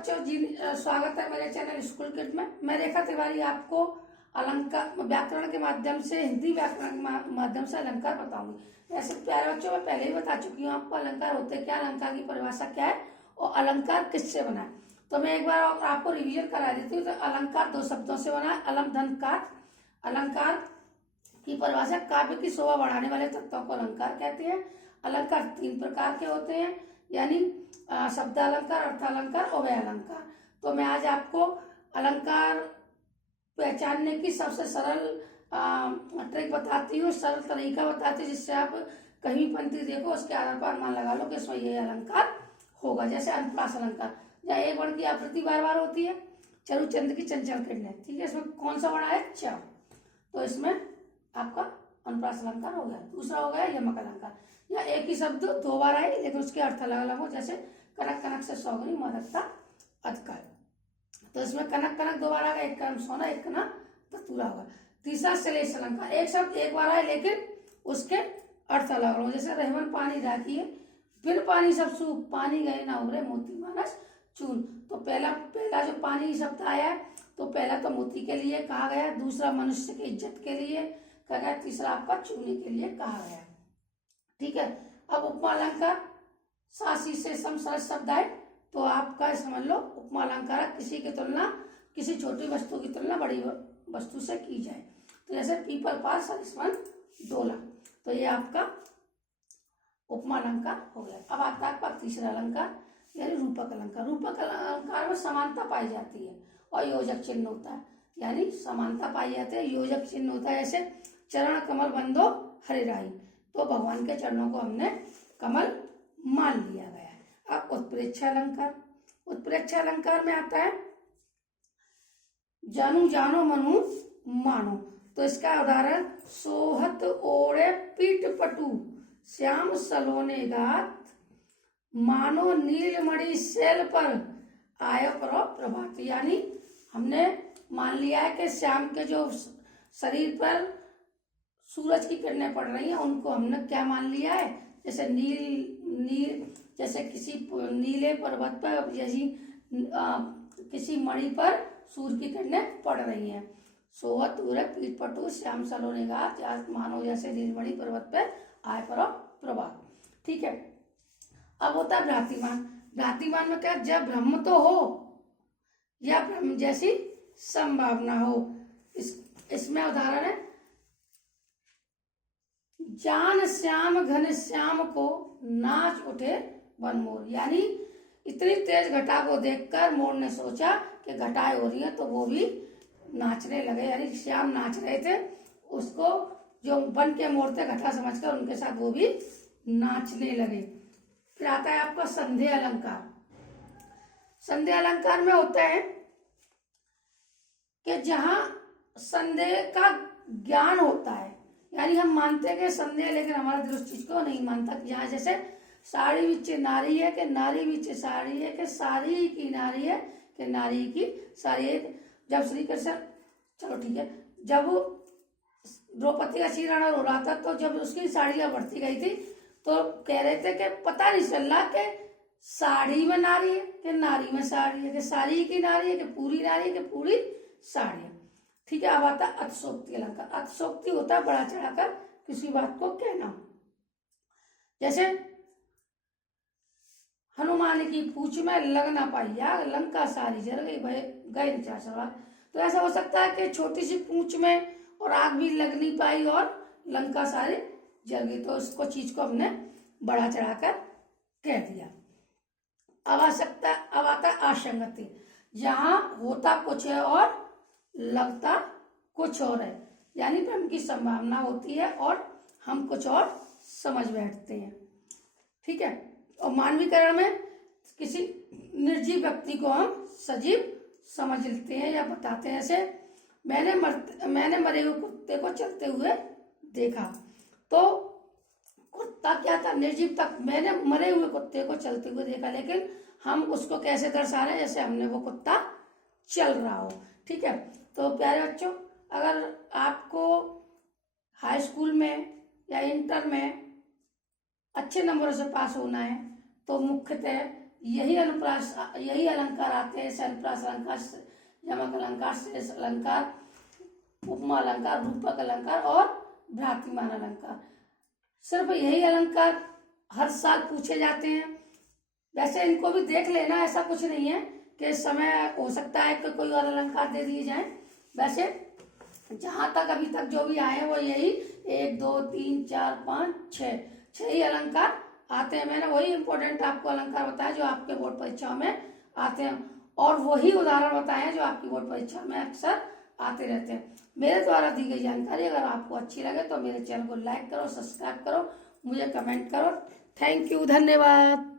बच्चों जी, स्वागत है मेरे चैनल स्कूल किड में। मैं रेखा तिवारी आपको अलंकार व्याकरण के माध्यम से, हिंदी व्याकरण के माध्यम से अलंकार बताऊंगी। ऐसे प्यारे बच्चों, मैं पहले ही बता चुकी हूँ आपको अलंकार होते क्या, अलंकार की परिभाषा क्या है और अलंकार किससे बना है। तो मैं एक बार और आपको रिवीजन करा देती हूँ। तो अलंकार दो शब्दों से बना है, अलम धन कार। अलंकार की परिभाषा काव्य की शोभा बढ़ाने वाले तत्वों को अलंकार कहते हैं। अलंकार तीन प्रकार के होते हैं, यानी शब्दालंकार, अर्थालंकार और व्यय अलंकार। तो मैं आज आपको अलंकार पहचानने की सबसे सरल ट्रिक बताती हूँ, सरल तरीका बताती हूँ, जिससे आप कहीं पंक्ति देखो उसके आधार पर अनुमान लगा लो कि इसमें ये अलंकार होगा। जैसे अनुप्रास अलंकार, जहाँ एक वर्ण की आवृत्ति बार बार होती है। चरु चंद्र की चंचल किरणें, ठीक है, इसमें कौन सा वर्ण है? च। तो इसमें आपका अनुप्रास अलंकार हो गया। दूसरा हो गया यमक अलंकार, या एक ही शब्द दो बार आए लेकिन उसके अर्थ अलग अलग हो। जैसे कनक कनक से सौगनी मादकता अधिकार, तो इसमें कनक कनक दो बार आ गया, एक का सोना, एक का धतूरा होगा। तीसरा श्लेष अलंकार, एक शब्द एक बार आए लेकिन उसके अर्थ अलग अलग हो। जैसे रहमन पानी राखिए, फिर पानी सब सूख, पानी गए ना उभरे, मोती मानस चून। तो पहला जो पानी शब्द आया है, तो पहला तो मोती के लिए कहा गया, दूसरा मनुष्य की इज्जत के लिए कहा गया, तीसरा आपका चूने के लिए कहा गया। ठीक है। अब उपमा अलंकार, सासी से सम सरस शब्द आए तो आपका समझ लो उपमा अलंकार किसी की तुलना, किसी छोटी वस्तु की तुलना बड़ी वस्तु से की जाए। तो जैसे पीपल पास सरिसवन डोला, तो ये आपका उपमा अलंकार हो गया। अब आता है आपका तीसरा अलंकार, यानी रूपक अलंकार। रूपक अलंकार में समानता पाई जाती है और योजक चिन्ह होता है, यानी समानता पाई जाती है, योजक चिन्ह होता है। जैसे चरण कमल बंदो हरिराई, तो भगवान के चरणों को हमने कमल मान लिया गया है। अब उत्प्रेक्षा अलंकार, उत्प्रेक्षा अलंकार में आता है जानू जानो मनु मानो। तो इसका उदाहरण सोहत ओढ़े पीठ पटु, श्याम सलोने गात, मानो नीलमणि शैल पर आयो प्रभात। यानी हमने मान लिया है कि श्याम के जो शरीर पर सूरज की किरणें पड़ रही हैं उनको हमने क्या मान लिया है, जैसे नील जैसे किसी नीले पर्वत पर, जैसी किसी मणि पर सूर्य की किरणें पड़ रही हैं। सोहत उरे पीठ पटु श्याम सलोने गात, मानो जैसे नीलमणि पर्वत पर आय पर प्रभात। ठीक है। अब होता है भ्रातिमान। भ्रातिमान में क्या, जब ब्रह्म तो हो या ब्रह्म जैसी संभावना हो। इसमें उदाहरण है जान श्याम घन श्याम को नाच उठे वन मोर। यानी इतनी तेज घटा को देखकर मोर ने सोचा कि घटाएं हो रही है, तो वो भी नाचने लगे। यानी श्याम नाच रहे थे, उसको जो वन के मोर थे घटा समझकर उनके साथ वो भी नाचने लगे। फिर आता है आपका संध्या अलंकार। संध्या अलंकार में होता है कि जहां संदेह का ज्ञान होता है, यानी हम मानते हैं कि संदेह, लेकिन हमारा दिल उस चीज को नहीं मानता। यहाँ जैसे साड़ी विच नारी है कि नारी विच साड़ी है कि साड़ी की नारी है कि नारी की साड़ी है। जब श्री कृष्ण, चलो ठीक है, जब द्रौपदी का चीरण हो रहा था, तो जब उसकी साड़ियां बढ़ती गई थी तो कह रहे थे कि पता नहीं चल रहा कि साड़ी में नारी है कि नारी में साड़ी है, कि साड़ी की नारी है कि पूरी नारी है कि पूरी साड़ी है। ठीक है। अब आता है अतिशोक्ति अलंकार। अतिशोक्ति होता है बड़ा चढ़ाकर किसी बात को कहना। जैसे हनुमान की पूछ में लग ना पाई आग, लंका सारी जल गई, गए चार सवार। तो ऐसा हो सकता है कि छोटी सी पूछ में और आग भी लग नहीं पाई और लंका सारी जल गई, तो उसको चीज को हमने बड़ा चढ़ाकर कह दिया। अब आता है असंगति, जहां होता कुछ है और लगता कुछ और है। यानी ब्रह्म की संभावना होती है और हम कुछ और समझ बैठते हैं। ठीक है। और मानवीकरण में किसी निर्जीव व्यक्ति को हम सजीव समझ लेते हैं या बताते हैं। जैसे मैंने मरे हुए कुत्ते को चलते हुए देखा, तो कुत्ता क्या था? निर्जीव तक। मैंने मरे हुए कुत्ते को चलते हुए देखा, लेकिन हम उसको कैसे दर्शा रहे हैं, जैसे हमने वो कुत्ता चल रहा हो। ठीक है। तो प्यारे बच्चों, अगर आपको हाई स्कूल में या इंटर में अच्छे नंबरों से पास होना है, तो मुख्यतः यही अलंकार आते हैं। शैलप्रास अलंकार, यमक अलंकार, शेष अलंकार, उपमा अलंकार, रूपक अलंकार और भ्रातिमान अलंकार। सिर्फ यही अलंकार हर साल पूछे जाते हैं। वैसे इनको भी देख लेना, ऐसा कुछ नहीं है कि इस समय हो सकता है कि कोई और अलंकार दे दिए जाए। वैसे जहां तक अभी तक जो भी आए वो यही 1 2 3 4 5 6 ही अलंकार आते हैं। मैंने वही इंपॉर्टेंट आपको अलंकार बताया जो आपके बोर्ड परीक्षाओं में आते हैं, और वही उदाहरण बताए हैं जो आपकी बोर्ड परीक्षा में अक्सर आते रहते हैं। मेरे द्वारा दी गई जानकारी अगर आपको अच्छी लगे तो मेरे चैनल को लाइक करो, सब्सक्राइब करो, मुझे कमेंट करो। थैंक यू, धन्यवाद।